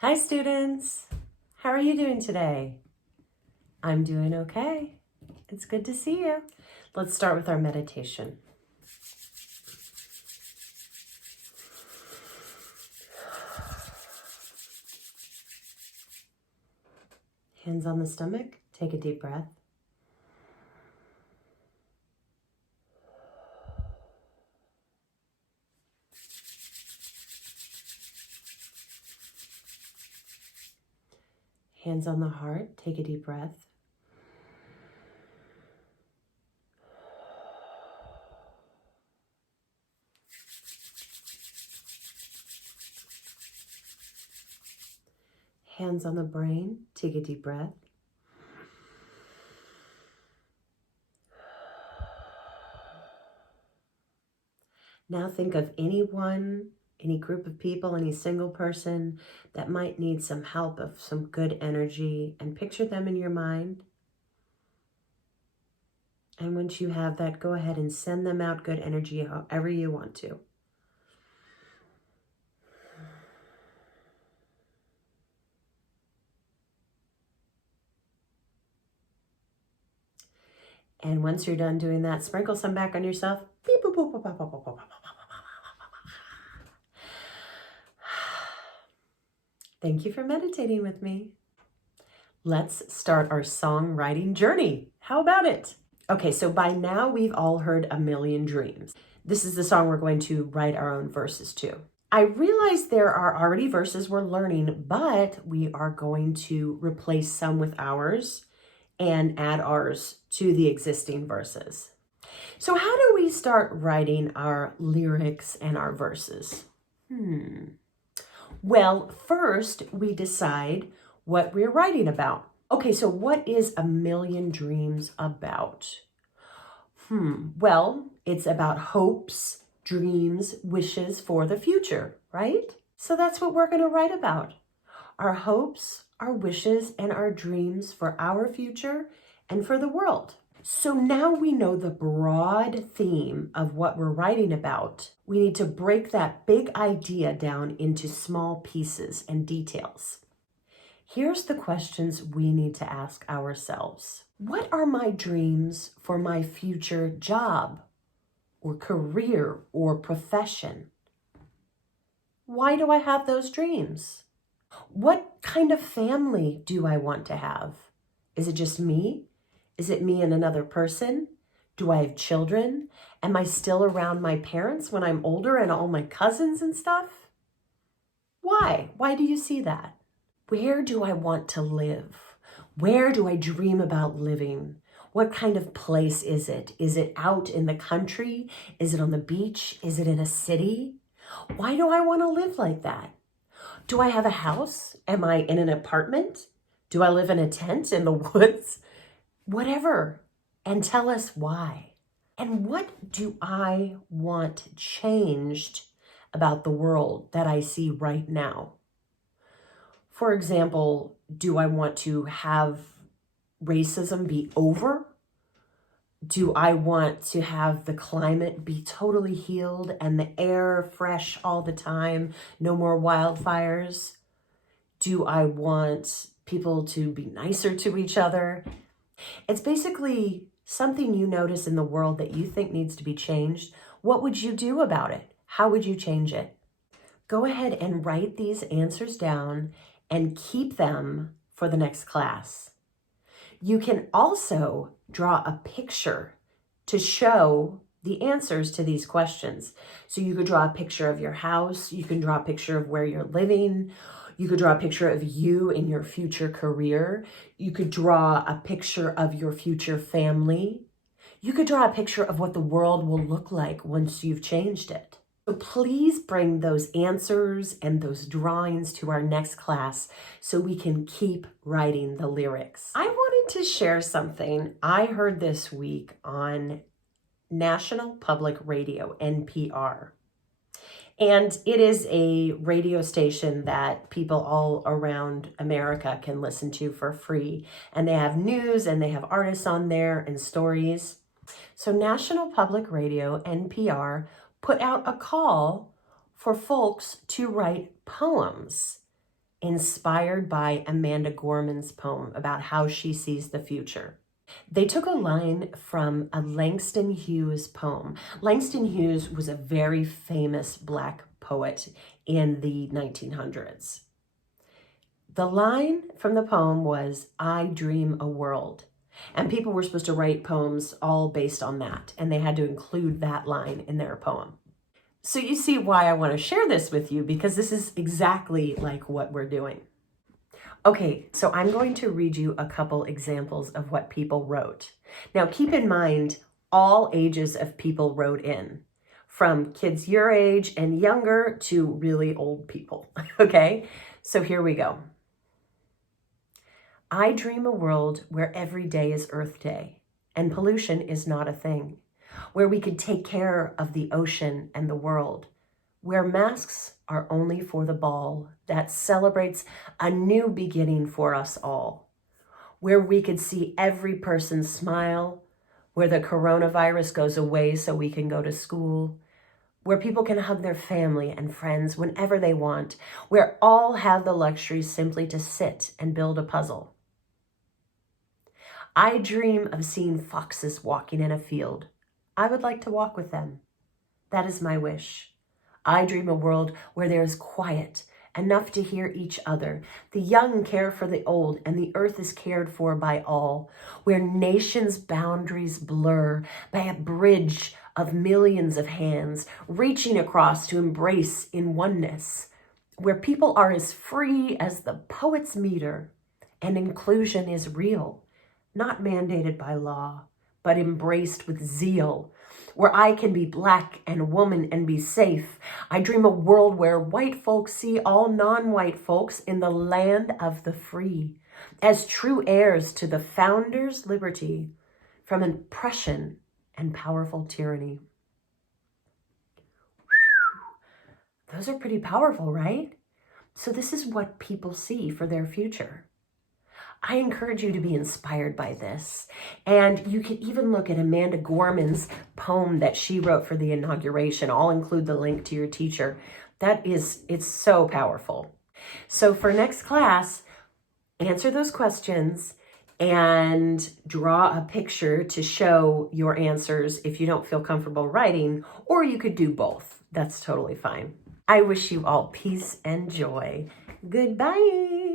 Hi students, how are you doing today? I'm doing okay. It's good to see you. Let's start with our meditation. Hands on the stomach, take a deep breath. Hands on the heart, take a deep breath. Hands on the brain, take a deep breath. Now think of anyone, any group of people, any single person that might need some help of some good energy, and picture them in your mind. And once you have that, go ahead and send them out good energy however you want to. And once you're done doing that, sprinkle some back on yourself. Beep, boop, boop, boop, boop, boop, boop, boop, boop. Thank you for meditating with me. Let's start our songwriting journey. How about it? Okay, so by now we've all heard A Million Dreams. This is the song we're going to write our own verses to. I realize there are already verses we're learning, but we are going to replace some with ours and add ours to the existing verses. So how do we start writing our lyrics and our verses? Well, first we decide what we're writing about. Okay, so what is A Million Dreams about? Well, it's about hopes, dreams, wishes for the future, right? So that's what we're going to write about. Our hopes, our wishes, and our dreams for our future and for the world. So now we know the broad theme of what we're writing about. We need to break that big idea down into small pieces and details. Here's the questions we need to ask ourselves. What are my dreams for my future job or career or profession? Why do I have those dreams? What kind of family do I want to have? Is it just me? Is it me and another person? Do I have children? Am I still around my parents when I'm older and all my cousins and stuff? Why? Why do you see that? Where do I want to live? Where do I dream about living? What kind of place is it? Is it out in the country? Is it on the beach? Is it in a city? Why do I want to live like that? Do I have a house? Am I in an apartment? Do I live in a tent in the woods? Whatever. And tell us why. And what do I want changed about the world that I see right now? For example, do I want to have racism be over? Do I want to have the climate be totally healed and the air fresh all the time? No more wildfires? Do I want people to be nicer to each other? It's basically something you notice in the world that you think needs to be changed. What would you do about it? How would you change it? Go ahead and write these answers down and keep them for the next class. You can also draw a picture to show the answers to these questions. So you could draw a picture of your house, you can draw a picture of where you're living, you could draw a picture of you in your future career, you could draw a picture of your future family, you could draw a picture of what the world will look like once you've changed it. So please bring those answers and those drawings to our next class so we can keep writing the lyrics. I wanted to share something I heard this week on National Public Radio, NPR. And it is a radio station that people all around America can listen to for free. And they have news and they have artists on there and stories. So National Public Radio, NPR, put out a call for folks to write poems inspired by Amanda Gorman's poem about how she sees the future. They took a line from a Langston Hughes poem. Langston Hughes was a very famous Black poet in the 1900s. The line from the poem was, "I dream a world." And people were supposed to write poems all based on that, and they had to include that line in their poem. So you see why I want to share this with you, because this is exactly like what we're doing. Okay, so I'm going to read you a couple examples of what people wrote. Now keep in mind, all ages of people wrote in, from kids your age and younger to really old people, okay? So here we go. I dream a world where every day is Earth Day and pollution is not a thing, where we could take care of the ocean and the world, where masks are only for the ball that celebrates a new beginning for us all, where we could see every person smile, where the coronavirus goes away so we can go to school, where people can hug their family and friends whenever they want, where all have the luxury simply to sit and build a puzzle. I dream of seeing foxes walking in a field. I would like to walk with them. That is my wish. I dream a world where there is quiet, enough to hear each other. The young care for the old, and the earth is cared for by all. Where nations' boundaries blur by a bridge of millions of hands, reaching across to embrace in oneness. Where people are as free as the poet's meter, and inclusion is real, not mandated by law, but embraced with zeal. Where I can be Black and woman and be safe. I dream a world where white folks see all non-white folks in the land of the free, as true heirs to the founder's liberty from oppression and powerful tyranny. Whew. Those are pretty powerful, right? So this is what people see for their future. I encourage you to be inspired by this. And you can even look at Amanda Gorman's poem that she wrote for the inauguration. I'll include the link to your teacher. It's so powerful. So for next class, answer those questions and draw a picture to show your answers if you don't feel comfortable writing, or you could do both. That's totally fine. I wish you all peace and joy. Goodbye.